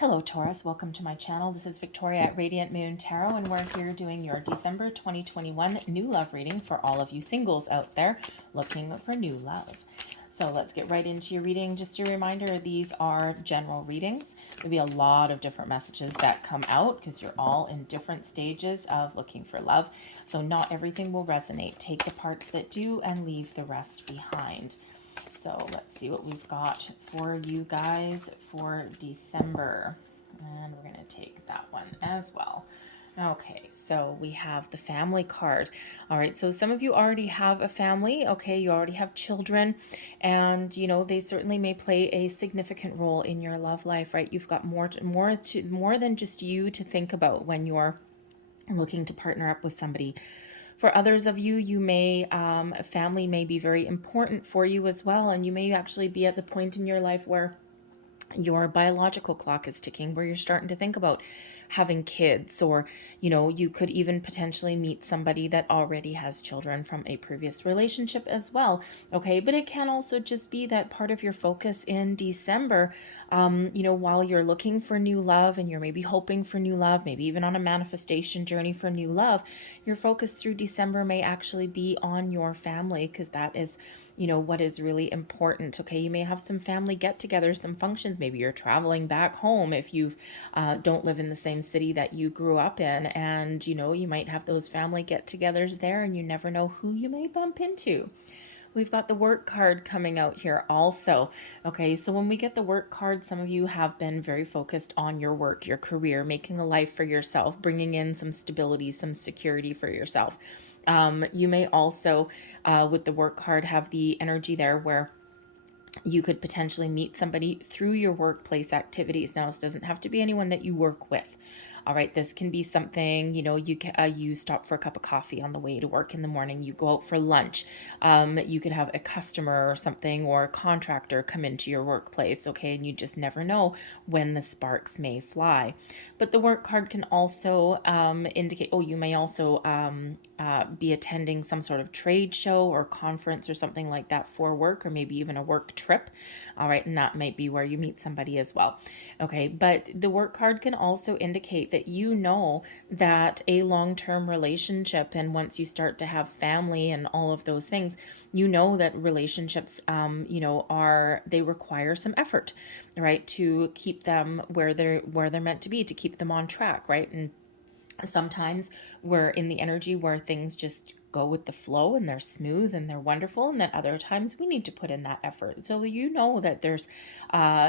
Hello Taurus, welcome to my channel. This is Victoria at Radiant Moon Tarot, and we're here doing your December 2021 new love reading for all of you singles out there looking for new love. So let's get right into your reading. Just a reminder, these are general readings. There'll be a lot of different messages that come out because you're all in different stages of looking for love. So not everything will resonate. Take the parts that do and leave the rest behind. So let's see what we've got for you guys for December. And we're going to take that one as well. Okay, so we have the family card. All right, so some of you already have a family. Okay, you already have children. And, you know, they certainly may play a significant role in your love life, right? You've got more than just you to think about when you're looking to partner up with somebody. For others of you, you may, family may be very important for you as well. And you may actually be at the point in your life where your biological clock is ticking, where you're starting to think about having kids, or, you know, you could even potentially meet somebody that already has children from a previous relationship as well. Okay, but it can also just be that part of your focus in December, you know, while you're looking for new love and you're maybe hoping for new love, maybe even on a manifestation journey for new love, your focus through December may actually be on your family, because that is, you know, what is really important. Okay, you may have some family get-togethers, some functions. Maybe you're traveling back home if you don't live in the same city that you grew up in, and you know, you might have those family get-togethers there, and you never know who you may bump into. We've got the work card coming out here also. Okay, so when we get the work card, some of you have been very focused on your work, your career, making a life for yourself, bringing in some stability, some security for yourself. You may also, with the work card, have the energy there where you could potentially meet somebody through your workplace activities. Now, this doesn't have to be anyone that you work with. All right, this can be something, you know, you stop for a cup of coffee on the way to work in the morning, you go out for lunch, you could have a customer or something, or a contractor come into your workplace, okay, and you just never know when the sparks may fly. But the work card can also indicate, oh, you may also be attending some sort of trade show or conference or something like that for work, or maybe even a work trip. All right, and that might be where you meet somebody as well. Okay, but the work card can also indicate that you know that a long-term relationship, and once you start to have family and all of those things, you know that relationships, you know, they require some effort, right, to keep them where they're meant to be, to keep them on track, right? And sometimes we're in the energy where things just go with the flow and they're smooth and they're wonderful, and then other times we need to put in that effort. So you know that there's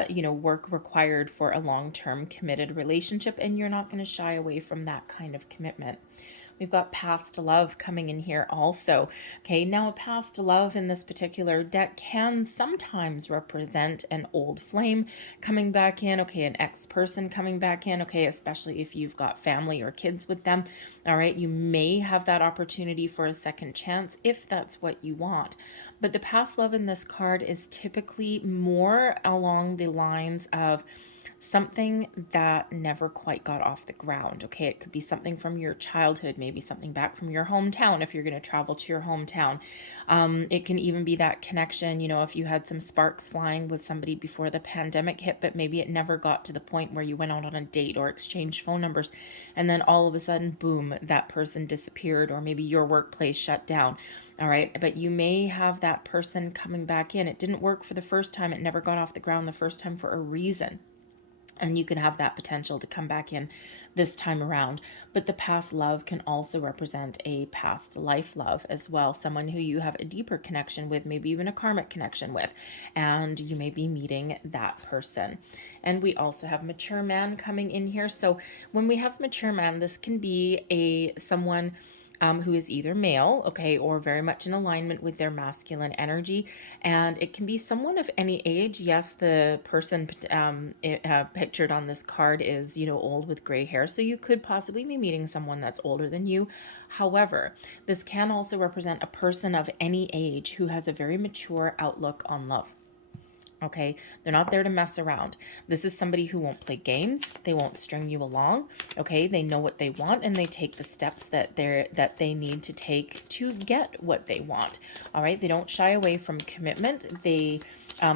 you know, work required for a long-term committed relationship, and you're not going to shy away from that kind of commitment. We've got past love coming in here also. Okay, now a past love in this particular deck can sometimes represent an old flame coming back in, okay, an ex-person coming back in, okay, especially if you've got family or kids with them. All right, you may have that opportunity for a second chance if that's what you want. But the past love in this card is typically more along the lines of something that never quite got off the ground. Okay, it could be something from your childhood, maybe something back from your hometown if you're going to travel to your hometown. It can even be that connection, you know, if you had some sparks flying with somebody before the pandemic hit, but maybe it never got to the point where you went out on a date or exchanged phone numbers, and then all of a sudden, boom, that person disappeared, or maybe your workplace shut down. All right, but you may have that person coming back in. It didn't work for the first time. It never got off the ground the first time for a reason. And you can have that potential to come back in this time around. But the past love can also represent a past life love as well. Someone who you have a deeper connection with, maybe even a karmic connection with. And you may be meeting that person. And we also have mature man coming in here. So when we have mature man, this can be someone who is either male, okay, or very much in alignment with their masculine energy. And it can be someone of any age. Yes, the person pictured on this card is, you know, old with gray hair. So you could possibly be meeting someone that's older than you. However, this can also represent a person of any age who has a very mature outlook on love. Okay, they're not there to mess around. This is somebody who won't play games. They won't string you along. Okay, they know what they want, and they take the steps that they need to take to get what they want. All right, they don't shy away from commitment. They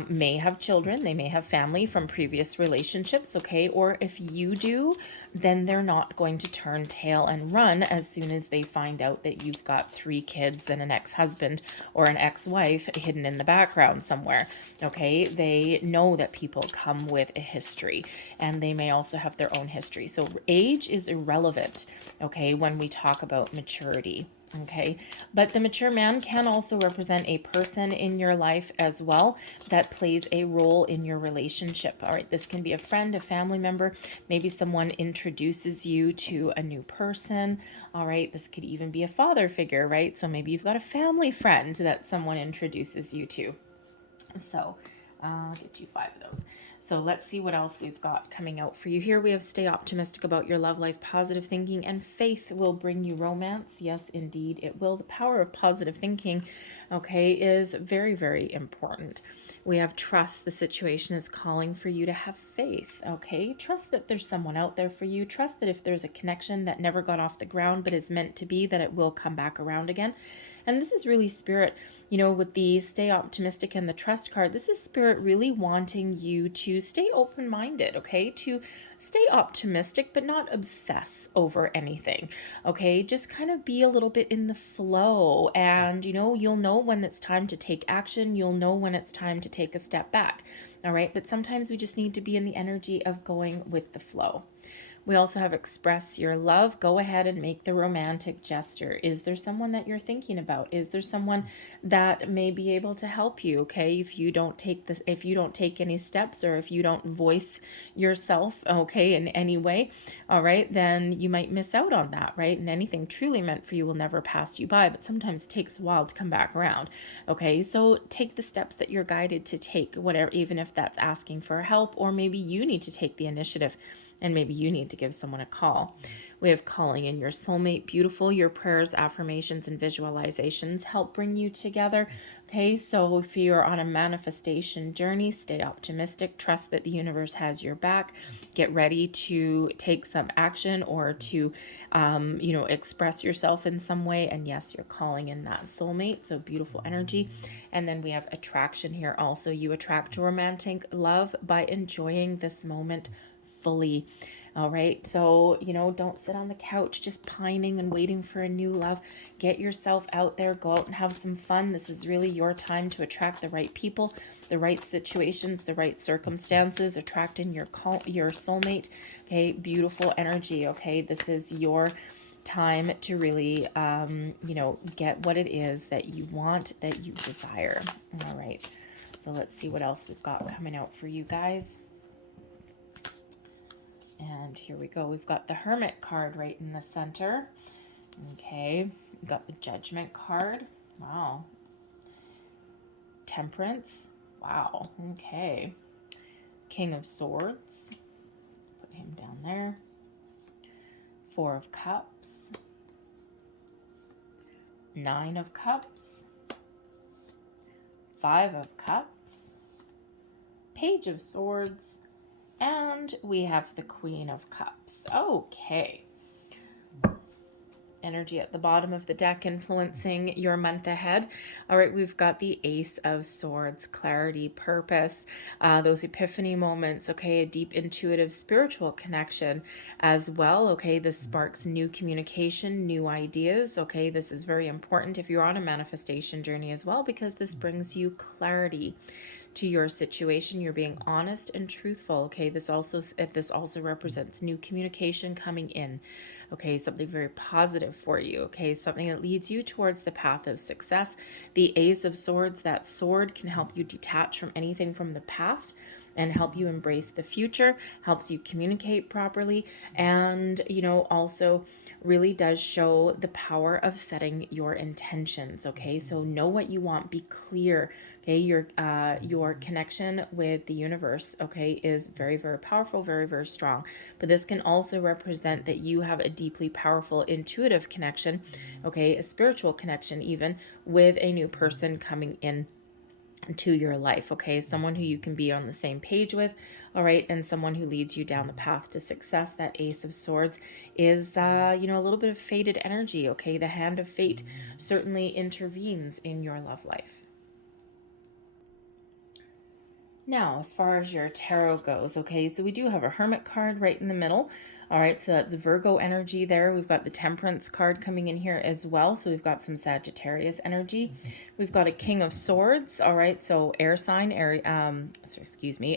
may have children, they may have family from previous relationships, okay? Or if you do, then they're not going to turn tail and run as soon as they find out that you've got 3 kids and an ex-husband or an ex-wife hidden in the background somewhere, okay? They know that people come with a history, and they may also have their own history. So age is irrelevant, okay, when we talk about maturity. Okay, but the mature man can also represent a person in your life as well that plays a role in your relationship. All right, this can be a friend, a family member, maybe someone introduces you to a new person. All right, this could even be a father figure, right? So maybe you've got a family friend that someone introduces you to. So I'll get you 5 of those. So let's see what else we've got coming out for you here. We have stay optimistic about your love life, positive thinking, and faith will bring you romance. Yes, indeed, it will. The power of positive thinking, okay, is very, very important. We have trust. The situation is calling for you to have faith, okay? Trust that there's someone out there for you. Trust that if there's a connection that never got off the ground but is meant to be, that it will come back around again. And this is really Spirit, you know, with the stay optimistic and the trust card, this is Spirit really wanting you to stay open-minded, okay? To stay optimistic, but not obsess over anything, okay? Just kind of be a little bit in the flow, and, you know, you'll know when it's time to take action. You'll know when it's time to take a step back, all right? But sometimes we just need to be in the energy of going with the flow. We also have express your love. Go ahead and make the romantic gesture. Is there someone that you're thinking about? Is there someone that may be able to help you? Okay, if you don't take any steps, or if you don't voice yourself, okay, in any way, all right, then you might miss out on that, right? And anything truly meant for you will never pass you by, but sometimes it takes a while to come back around. Okay, so take the steps that you're guided to take, whatever, even if that's asking for help, or maybe you need to take the initiative. And maybe you need to give someone a call. We have calling in your soulmate. Beautiful. Your prayers, affirmations, and visualizations help bring you together. Okay, so if you're on a manifestation journey, stay optimistic. Trust that the universe has your back. Get ready to take some action, or to, you know, express yourself in some way. And yes, you're calling in that soulmate. So beautiful energy. And then we have attraction here also. You attract romantic love by enjoying this moment fully. All right, so, you know, don't sit on the couch just pining and waiting for a new love. Get yourself out there, go out and have some fun. This is really your time to attract the right people, the right situations, the right circumstances. Attract in your soulmate. Okay, beautiful energy. Okay, this is your time to really, you know, get what it is that you want, that you desire. All right, so let's see what else we've got coming out for you guys. And here we go. We've got the Hermit card right in the center. Okay. We've got the Judgment card. Wow. Temperance. Wow. Okay. King of Swords. Put him down there. 4 of Cups. 9 of Cups. 5 of Cups. Page of Swords. And we have the Queen of Cups. Okay. Energy at the bottom of the deck influencing your month ahead. All right, we've got the Ace of Swords, clarity, purpose, those epiphany moments, okay, a deep intuitive spiritual connection as well, okay. This sparks new communication, new ideas, okay. This is very important if you're on a manifestation journey as well, because this brings you clarity to your situation. You're being honest and truthful, okay. This also represents new communication coming in, okay, something very positive for you, okay, something that leads you towards the path of success. The Ace of Swords, that sword can help you detach from anything from the past and help you embrace the future, helps you communicate properly, and, you know, also really does show the power of setting your intentions, okay? So know what you want, be clear, okay? Your connection with the universe, okay, is very, very powerful, very, very strong. But this can also represent that you have a deeply powerful intuitive connection, okay, a spiritual connection even, with a new person coming in to your life, okay? Someone who you can be on the same page with, all right, and someone who leads you down the path to success. That Ace of Swords is, you know, a little bit of fated energy, okay? The hand of fate certainly intervenes in your love life. Now, as far as your tarot goes, okay, so we do have a Hermit card right in the middle. All right, so that's Virgo energy there. We've got the Temperance card coming in here as well. So we've got some Sagittarius energy. We've got a King of Swords. All right, so air sign,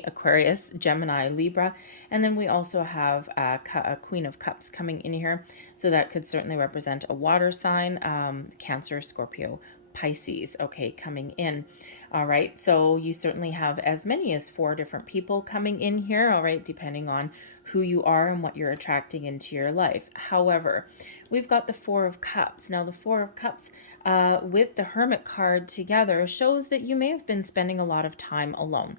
Aquarius, Gemini, Libra. And then we also have a Queen of Cups coming in here. So that could certainly represent a water sign, Cancer, Scorpio, Pisces, okay, coming in. All right, so you certainly have as many as 4 different people coming in here, all right, depending on who you are and what you're attracting into your life. However, we've got the 4 of Cups. Now, the 4 of Cups with the Hermit card together shows that you may have been spending a lot of time alone.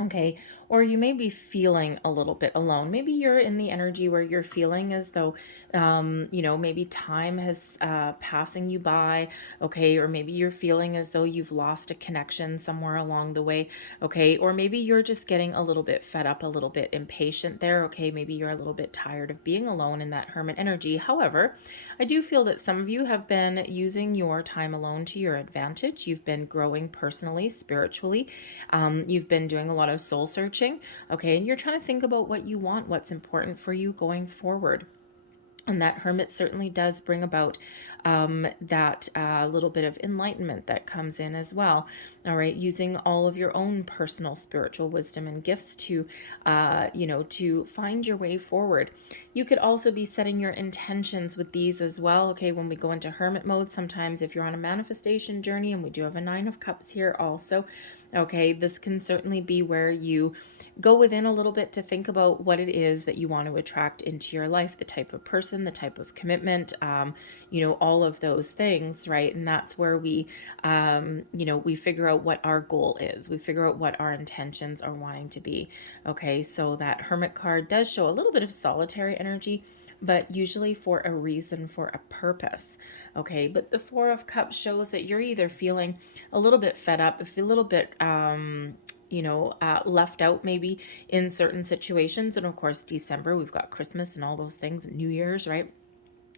Okay, or you may be feeling a little bit alone. Maybe you're in the energy where you're feeling as though, maybe time has passing you by, okay, or maybe you're feeling as though you've lost a connection somewhere along the way, okay, or maybe you're just getting a little bit fed up, a little bit impatient there, okay, maybe you're a little bit tired of being alone in that Hermit energy. However, I do feel that some of you have been using your time alone to your advantage. You've been growing personally, spiritually. You've been doing a lot of soul searching, okay, and you're trying to think about what you want, what's important for you going forward. And that Hermit certainly does bring about that little bit of enlightenment that comes in as well. All right, using all of your own personal spiritual wisdom and gifts to, to find your way forward. You could also be setting your intentions with these as well. Okay, when we go into Hermit mode, sometimes if you're on a manifestation journey, and we do have a 9 of Cups here also, okay, this can certainly be where you go within a little bit to think about what it is that you want to attract into your life, the type of person, the type of commitment, all of those things, right? And that's where we, we figure out what our goal is. We figure out what our intentions are wanting to be. Okay, so that Hermit card does show a little bit of solitary energy, but usually for a reason, for a purpose. Okay, but the 4 of Cups shows that you're either feeling a little bit fed up, a little bit, left out maybe in certain situations. And of course, December, we've got Christmas and all those things, New Year's, right?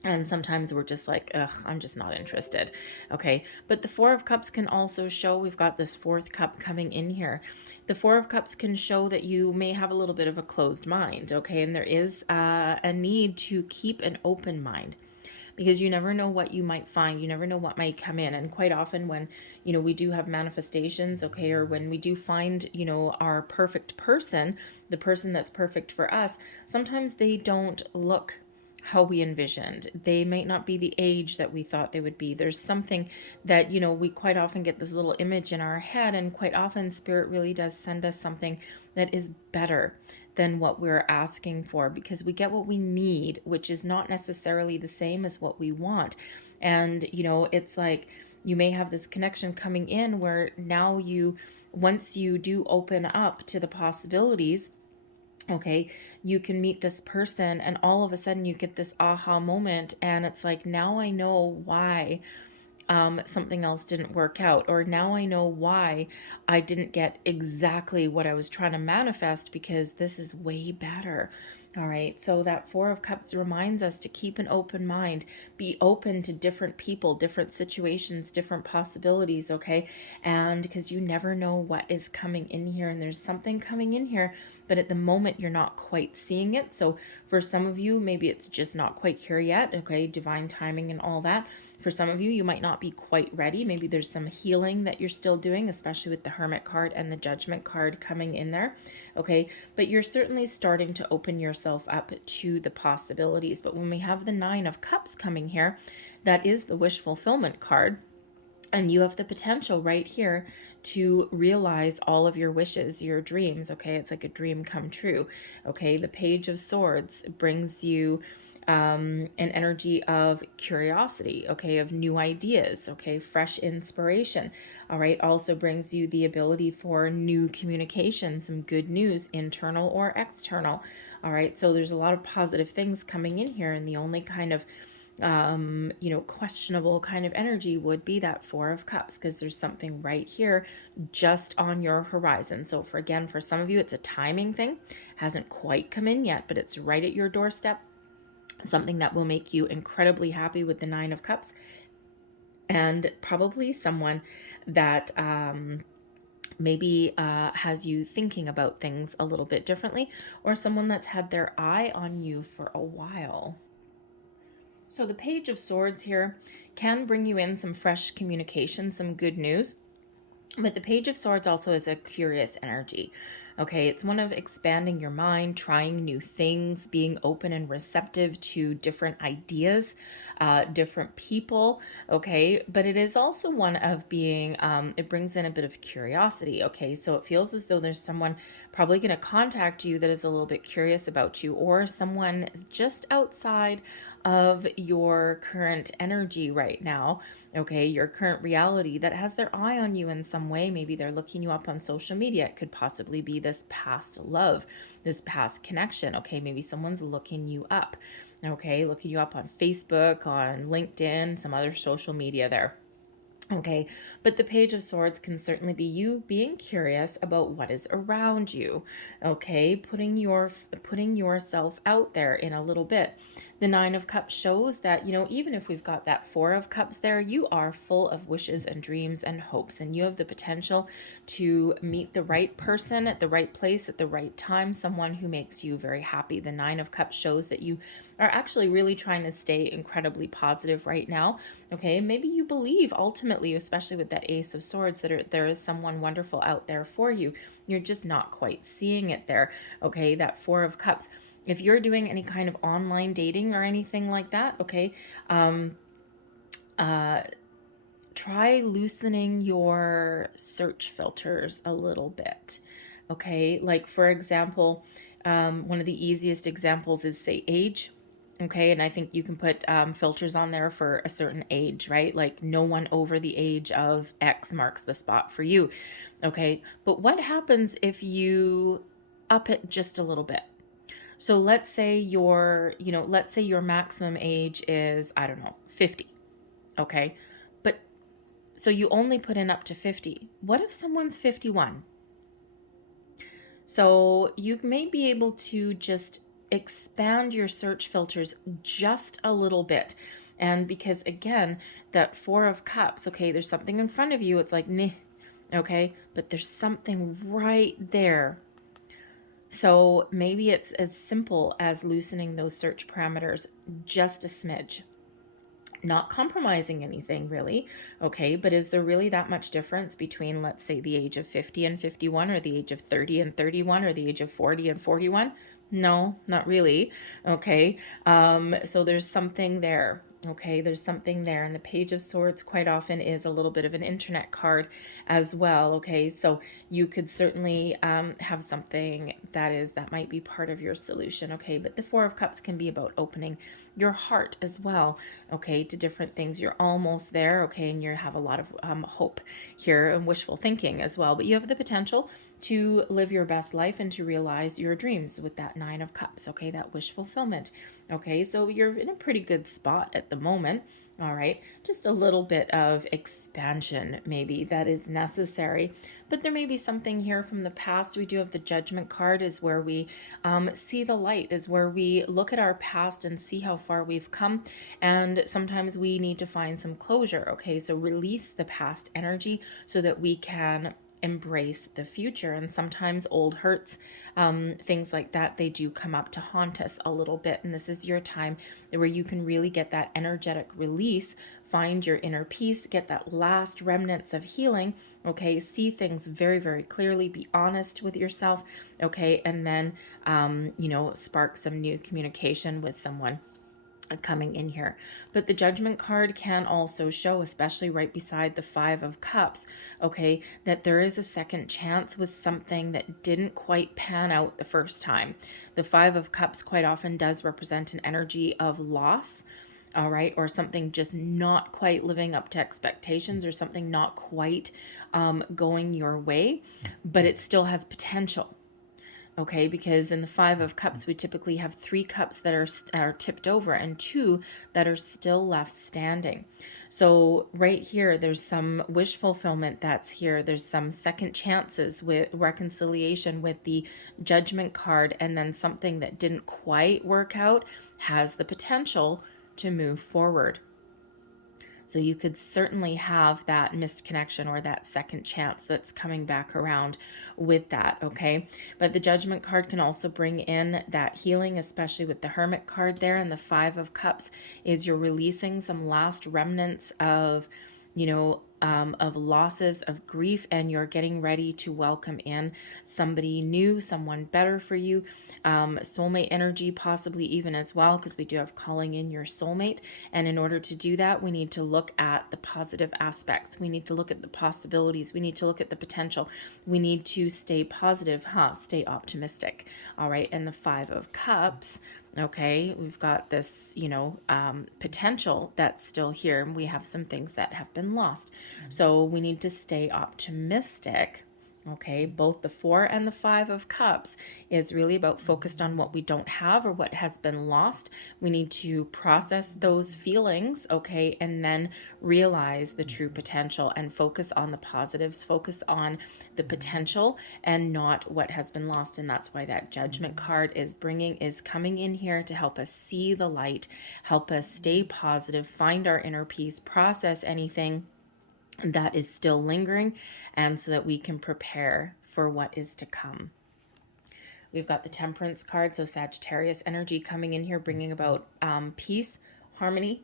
And sometimes we're just like, ugh, I'm just not interested. Okay. But the 4 of Cups can also show, we've got this 4th cup coming in here. The 4 of Cups can show that you may have a little bit of a closed mind. Okay. And there is a need to keep an open mind, because you never know what you might find. You never know what might come in. And quite often when, we do have manifestations, okay, or when we do find, our perfect person, the person that's perfect for us, sometimes they don't look how we envisioned. They might not be the age that we thought they would be. There's something that, we quite often get this little image in our head, and quite often Spirit really does send us something that is better than what we're asking for, because we get what we need, which is not necessarily the same as what we want. And, it's like you may have this connection coming in where now once you do open up to the possibilities, okay, you can meet this person and all of a sudden you get this aha moment, and it's like, now I know why something else didn't work out, or now I know why I didn't get exactly what I was trying to manifest, because this is way better. All right, so that 4 of Cups reminds us to keep an open mind, be open to different people, different situations, different possibilities, okay? And because you never know what is coming in here, and there's something coming in here, but at the moment you're not quite seeing it. So for some of you, maybe it's just not quite here yet, okay? Divine timing and all that. For some of you, you might not be quite ready. Maybe there's some healing that you're still doing, especially with the Hermit card and the Judgment card coming in there. Okay, but you're certainly starting to open yourself up to the possibilities. But when we have the 9 of Cups coming here, that is the wish fulfillment card. And you have the potential right here to realize all of your wishes, your dreams. Okay, it's like a dream come true. Okay, the Page of Swords brings you an energy of curiosity, okay, of new ideas, okay, fresh inspiration. All right, also brings you the ability for new communication, some good news, internal or external. All right, so there's a lot of positive things coming in here, and the only kind of questionable kind of energy would be that 4 of Cups, because there's something right here just on your horizon. So for some of you, it's a timing thing, hasn't quite come in yet, but it's right at your doorstep. Something that will make you incredibly happy with the 9 of Cups, and probably someone that maybe has you thinking about things a little bit differently, or someone that's had their eye on you for a while. So the Page of Swords here can bring you in some fresh communication, some good news. But the Page of Swords also is a curious energy. Okay, it's one of expanding your mind, trying new things, being open and receptive to different ideas, different people. Okay, but it is also one of being, it brings in a bit of curiosity. Okay, so it feels as though there's someone probably going to contact you that is a little bit curious about you, or someone just outside of your current energy right now, okay, your current reality, that has their eye on you in some way. Maybe they're looking you up on social media. It could possibly be this past love, this past connection. Okay, maybe someone's looking you up. Okay, looking you up on Facebook, on LinkedIn, some other social media there. Okay, but the Page of Swords can certainly be you being curious about what is around you. Okay, putting yourself out there in a little bit. The Nine of Cups shows that, even if we've got that Four of Cups there, you are full of wishes and dreams and hopes, and you have the potential to meet the right person at the right place at the right time, someone who makes you very happy. The Nine of Cups shows that you are actually really trying to stay incredibly positive right now. Okay, maybe you believe ultimately, especially with that Ace of Swords, that there is someone wonderful out there for you. You're just not quite seeing it there. Okay, that Four of Cups. If you're doing any kind of online dating or anything like that, okay, try loosening your search filters a little bit. Okay, like for example, one of the easiest examples is, say, age. Okay, and I think you can put filters on there for a certain age, right? Like no one over the age of X marks the spot for you. Okay, but what happens if you up it just a little bit? So let's say your maximum age is, I don't know, 50. Okay, but so you only put in up to 50. What if someone's 51? So you may be able to just expand your search filters just a little bit. And because again, that Four of Cups, okay, there's something in front of you. It's like, meh, okay, but there's something right there. So maybe it's as simple as loosening those search parameters just a smidge. Not compromising anything really, okay, but is there really that much difference between, let's say, the age of 50 and 51, or the age of 30 and 31, or the age of 40 and 41? No, not really. Okay, so there's something there. Okay, there's something there. And the Page of Swords quite often is a little bit of an internet card as well. Okay, so you could certainly have something that might be part of your solution. Okay, but the Four of Cups can be about opening your heart as well, okay, to different things. You're almost there, okay, and you have a lot of hope here and wishful thinking as well, but you have the potential to live your best life and to realize your dreams with that Nine of Cups, okay, that wish fulfillment. Okay, so you're in a pretty good spot at the moment. All right, just a little bit of expansion maybe that is necessary, but there may be something here from the past. We do have the Judgment card, is where we see the light, is where we look at our past and see how far we've come, and sometimes we need to find some closure. Okay, so release the past energy so that we can embrace the future. And sometimes old hurts, things like that, they do come up to haunt us a little bit, and this is your time where you can really get that energetic release, find your inner peace, get that last remnants of healing. Okay, see things very, very clearly, be honest with yourself. Okay, and then spark some new communication with someone coming in here. But the Judgment card can also show, especially right beside the Five of Cups, okay, that there is a second chance with something that didn't quite pan out the first time. The Five of Cups quite often does represent an energy of loss, all right, or something just not quite living up to expectations, or something not quite going your way, but it still has potential. Okay, because in the Five of Cups, we typically have 3 cups that are tipped over and 2 that are still left standing. So right here, there's some wish fulfillment that's here. There's some second chances with reconciliation with the Judgment card, and then something that didn't quite work out has the potential to move forward. So you could certainly have that missed connection or that second chance that's coming back around with that, okay? But the Judgment card can also bring in that healing, especially with the Hermit card there, and the Five of Cups is you're releasing some last remnants of, of losses, of grief, and you're getting ready to welcome in somebody new, someone better for you. Soulmate energy possibly even as well, because we do have calling in your soulmate. And in order to do that, we need to look at the positive aspects. We need to look at the possibilities. We need to look at the potential. We need to stay positive, stay optimistic. All right. And the Five of Cups, okay, we've got this, potential that's still here. We have some things that have been lost. So we need to stay optimistic. Okay, both the Four and the Five of Cups is really about focused on what we don't have or what has been lost. We need to process those feelings, okay, and then realize the true potential and focus on the positives, focus on the potential and not what has been lost. And that's why that Judgment card is coming in here to help us see the light, help us stay positive, find our inner peace, process anything that is still lingering, and so that we can prepare for what is to come. We've got the Temperance card, so Sagittarius energy coming in here, bringing about peace, harmony,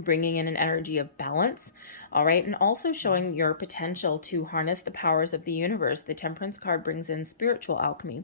bringing in an energy of balance, all right, and also showing your potential to harness the powers of the universe. The Temperance card brings in spiritual alchemy,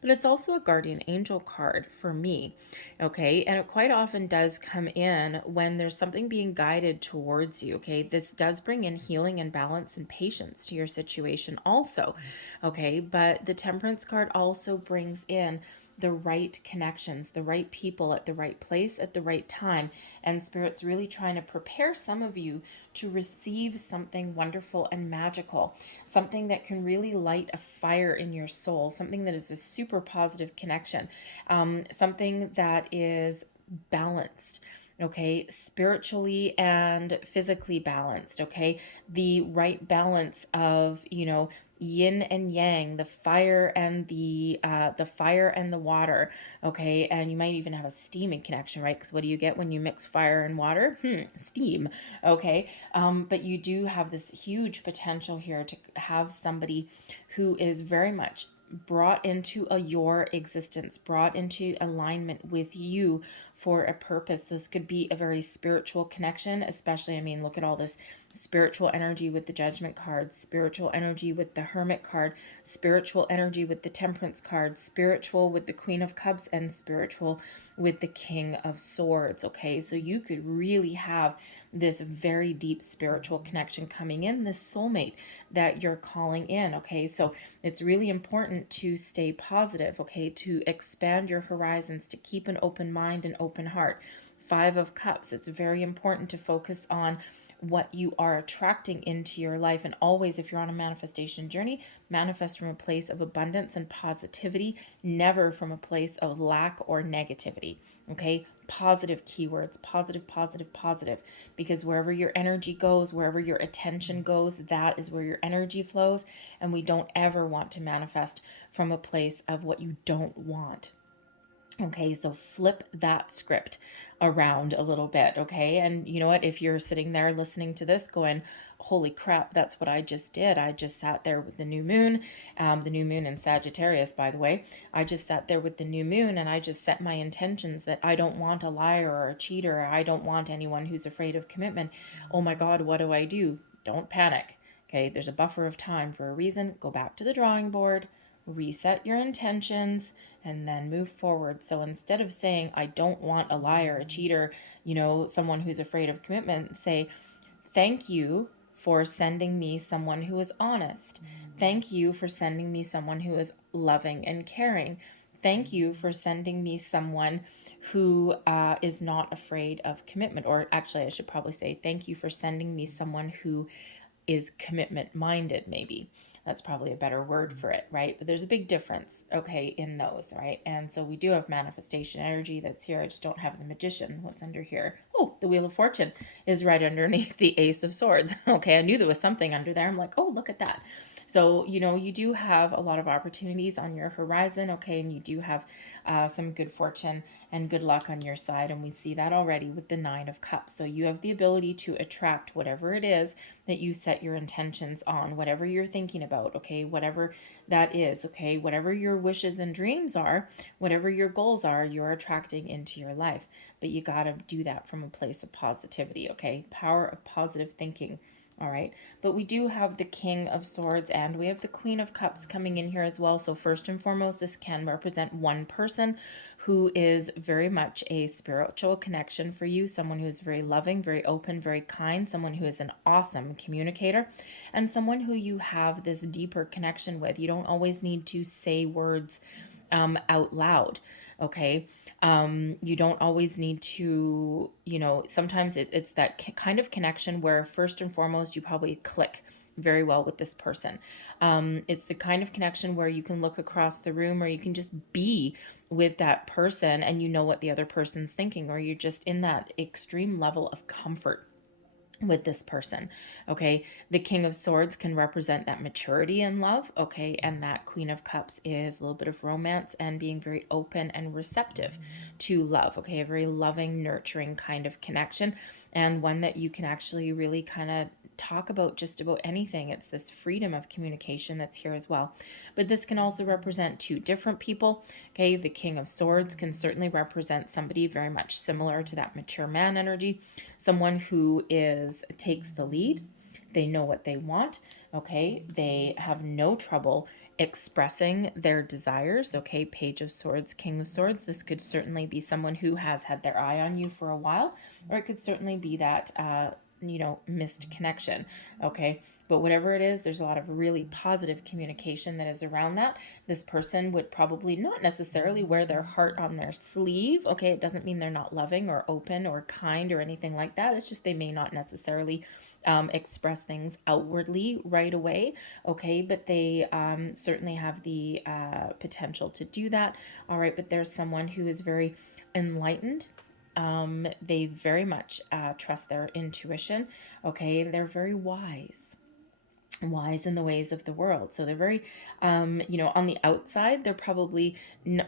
but it's also a guardian angel card for me, okay, and it quite often does come in when there's something being guided towards you, okay. This does bring in healing and balance and patience to your situation also, okay, but the Temperance card also brings in the right connections, the right people at the right place at the right time. And Spirit's really trying to prepare some of you to receive something wonderful and magical, something that can really light a fire in your soul, something that is a super positive connection, something that is balanced, okay, spiritually and physically balanced, okay, the right balance of, yin and yang, the fire and the fire and the water, okay, and you might even have a steaming connection, right? Because what do you get when you mix fire and water? Steam, okay. But you do have this huge potential here to have somebody who is very much brought into your existence, brought into alignment with you for a purpose. This could be a very spiritual connection, especially, look at all this spiritual energy with the Judgment card, spiritual energy with the Hermit card, spiritual energy with the Temperance card, spiritual with the Queen of Cups, and spiritual with the King of Swords, okay? So you could really have this very deep spiritual connection coming in, this soulmate that you're calling in, okay? So it's really important to stay positive, okay? To expand your horizons, to keep an open mind and open heart. Five of Cups, it's very important to focus on what you are attracting into your life. And always, if you're on a manifestation journey, manifest from a place of abundance and positivity, never from a place of lack or negativity. Okay, positive keywords, positive, positive, positive, because wherever your energy goes, wherever your attention goes, that is where your energy flows. And we don't ever want to manifest from a place of what you don't want. Okay, so flip that script around a little bit, okay? And you know what? If you're sitting there listening to this going, holy crap, that's what I just did. I just sat there with the new moon in Sagittarius, by the way. I just sat there with the new moon and I just set my intentions that I don't want a liar or a cheater. Or I don't want anyone who's afraid of commitment. Oh my God, what do? Don't panic, okay? There's a buffer of time for a reason. Go back to the drawing board, reset your intentions, and then move forward. So instead of saying, I don't want a liar, a cheater, someone who's afraid of commitment, say, thank you for sending me someone who is honest. Thank you for sending me someone who is loving and caring. Thank you for sending me someone who is not afraid of commitment. Or actually, I should probably say, thank you for sending me someone who is commitment minded, maybe. That's probably a better word for it, right? But there's a big difference, okay, in those, right? And so we do have manifestation energy that's here. I just don't have the Magician. What's under here? Oh, the Wheel of Fortune is right underneath the Ace of Swords. Okay, I knew there was something under there. I'm like, oh, look at that. So, you know, you do have a lot of opportunities on your horizon, okay, and you do have some good fortune and good luck on your side, and we see that already with the Nine of Cups. So you have the ability to attract whatever it is that you set your intentions on, whatever you're thinking about, okay, whatever that is, okay, whatever your wishes and dreams are, whatever your goals are, you're attracting into your life. But you got to do that from a place of positivity, okay? Power of positive thinking. All right, but we do have the King of Swords and we have the Queen of Cups coming in here as well. So first and foremost, this can represent one person who is very much a spiritual connection for you, someone who is very loving, very open, very kind, someone who is an awesome communicator, and someone who you have this deeper connection with. You don't always need to say words out loud, okay? You don't always need to, you know, sometimes it's that kind of connection where first and foremost, you probably click very well with this person. It's the kind of connection where you can look across the room or you can just be with that person and you know what the other person's thinking, or you're just in that extreme level of comfort with this person, okay? The King of Swords can represent that maturity in love, okay? And that Queen of Cups is a little bit of romance and being very open and receptive to love, okay? A very loving, nurturing kind of connection, and one that you can actually really kind of talk about just about anything. It's this freedom of communication that's here as well. But this can also represent two different people, okay? The King of Swords can certainly represent somebody very much similar to that mature man energy, someone who takes the lead. They know what they want, okay? They have no trouble expressing their desires, okay? Page of Swords, King of Swords. This could certainly be someone who has had their eye on you for a while, or it could certainly be that you know, missed connection, okay? But whatever it is, there's a lot of really positive communication that is around that. This person would probably not necessarily wear their heart on their sleeve, okay? It doesn't mean they're not loving or open or kind or anything like that. It's just they may not necessarily express things outwardly right away, okay? But they certainly have the potential to do that, all right? But there's someone who is very enlightened. They very much trust their intuition, okay? They're very wise in the ways of the world. So they're very, you know, on the outside, they're probably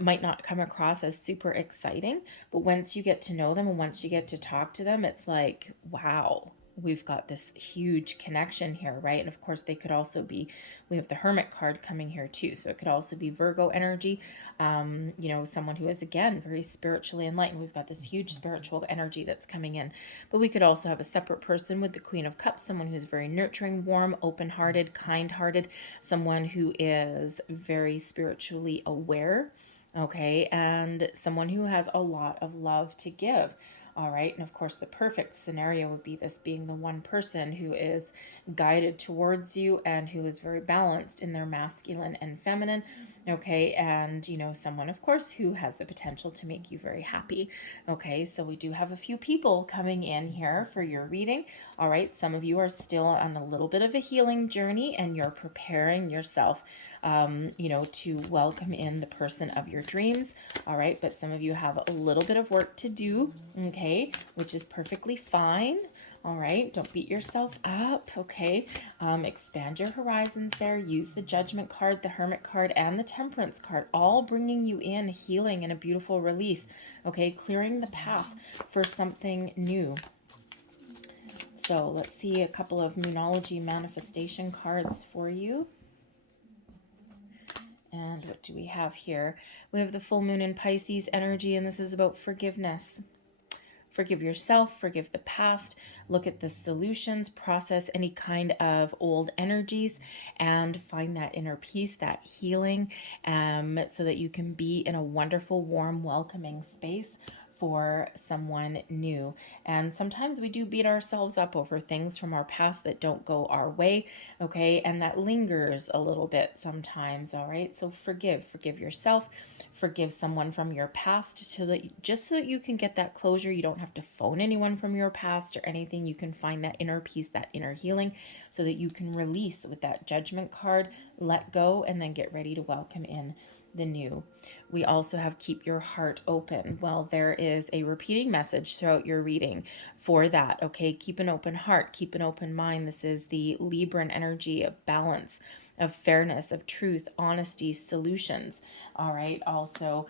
might not come across as super exciting, but once you get to know them and once you get to talk to them, it's like, wow, we've got this huge connection here, right? And of course, they could also be, we have the Hermit card coming here too. So it could also be Virgo energy, you know, someone who is, again, very spiritually enlightened. We've got this huge spiritual energy that's coming in. But we could also have a separate person with the Queen of Cups, someone who's very nurturing, warm, open-hearted, kind-hearted, someone who is very spiritually aware, okay, and someone who has a lot of love to give. All right. And of course, the perfect scenario would be this being the one person who is guided towards you and who is very balanced in their masculine and feminine. Okay. And, you know, someone, of course, who has the potential to make you very happy. Okay. So we do have a few people coming in here for your reading. All right. Some of you are still on a little bit of a healing journey and you're preparing yourself you know, to welcome in the person of your dreams. All right. But some of you have a little bit of work to do. Okay. Which is perfectly fine. All right. Don't beat yourself up. Okay. Expand your horizons there. Use the Judgment card, the Hermit card, and the Temperance card, all bringing you in healing and a beautiful release. Okay. Clearing the path for something new. So let's see a couple of Moonology manifestation cards for you. And what do we have here? We have the full moon in Pisces energy, and this is about forgiveness. Forgive yourself, forgive the past, look at the solutions, process any kind of old energies, and find that inner peace, that healing, so that you can be in a wonderful, warm, welcoming space for someone new. And sometimes we do beat ourselves up over things from our past that don't go our way, okay? And that lingers a little bit sometimes, all right? So forgive yourself, forgive someone from your past, so that you can get that closure. You don't have to phone anyone from your past or anything. You can find that inner peace, that inner healing, so that you can release with that Judgment card, let go, and then get ready to welcome in the new. We also have keep your heart open. Well, there is a repeating message throughout your reading for that. Okay, keep an open heart, keep an open mind. This is the Libran energy of balance. of fairness, of truth, honesty, solutions. All right. Also,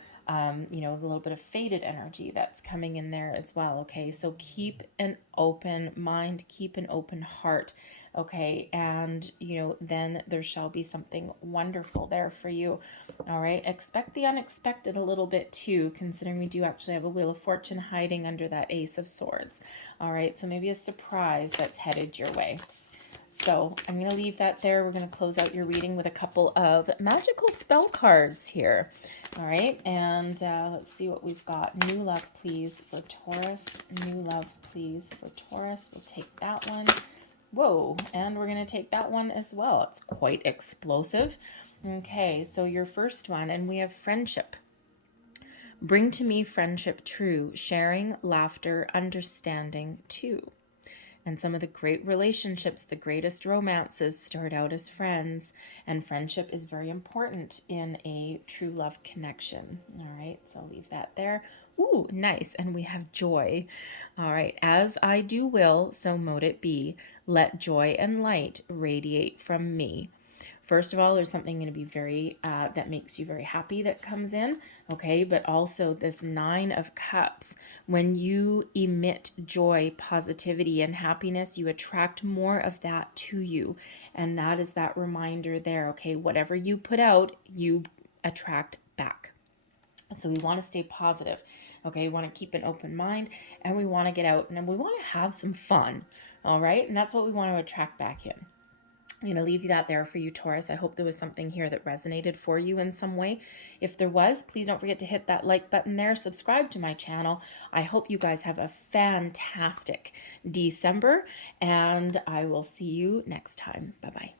you know, a little bit of faded energy that's coming in there as well. Okay. So keep an open mind, keep an open heart. Okay. And, you know, then there shall be something wonderful there for you. All right. Expect the unexpected a little bit too, considering we do actually have a Wheel of Fortune hiding under that Ace of Swords. All right. So maybe a surprise that's headed your way. So I'm going to leave that there. We're going to close out your reading with a couple of magical spell cards here. All right. And let's see what we've got. New love, please, for Taurus. New love, please, for Taurus. We'll take that one. Whoa. And we're going to take that one as well. It's quite explosive. Okay. So your first one, and we have friendship. Bring to me friendship true, sharing, laughter, understanding too. And some of the great relationships, the greatest romances start out as friends, and friendship is very important in a true love connection. All right, so I'll leave that there. Ooh, nice. And we have joy. All right, as I do will, so mote it be. Let joy and light radiate from me. First of all, there's something going to be very, that makes you very happy that comes in, okay? But also this 9 of Cups. When you emit joy, positivity, and happiness, you attract more of that to you. And that is that reminder there, okay? Whatever you put out, you attract back. So we want to stay positive, okay? We want to keep an open mind, and we want to get out, and we want to have some fun, all right? And that's what we want to attract back in. I'm going to leave that there for you, Taurus. I hope there was something here that resonated for you in some way. If there was, please don't forget to hit that like button there. Subscribe to my channel. I hope you guys have a fantastic December, and I will see you next time. Bye-bye.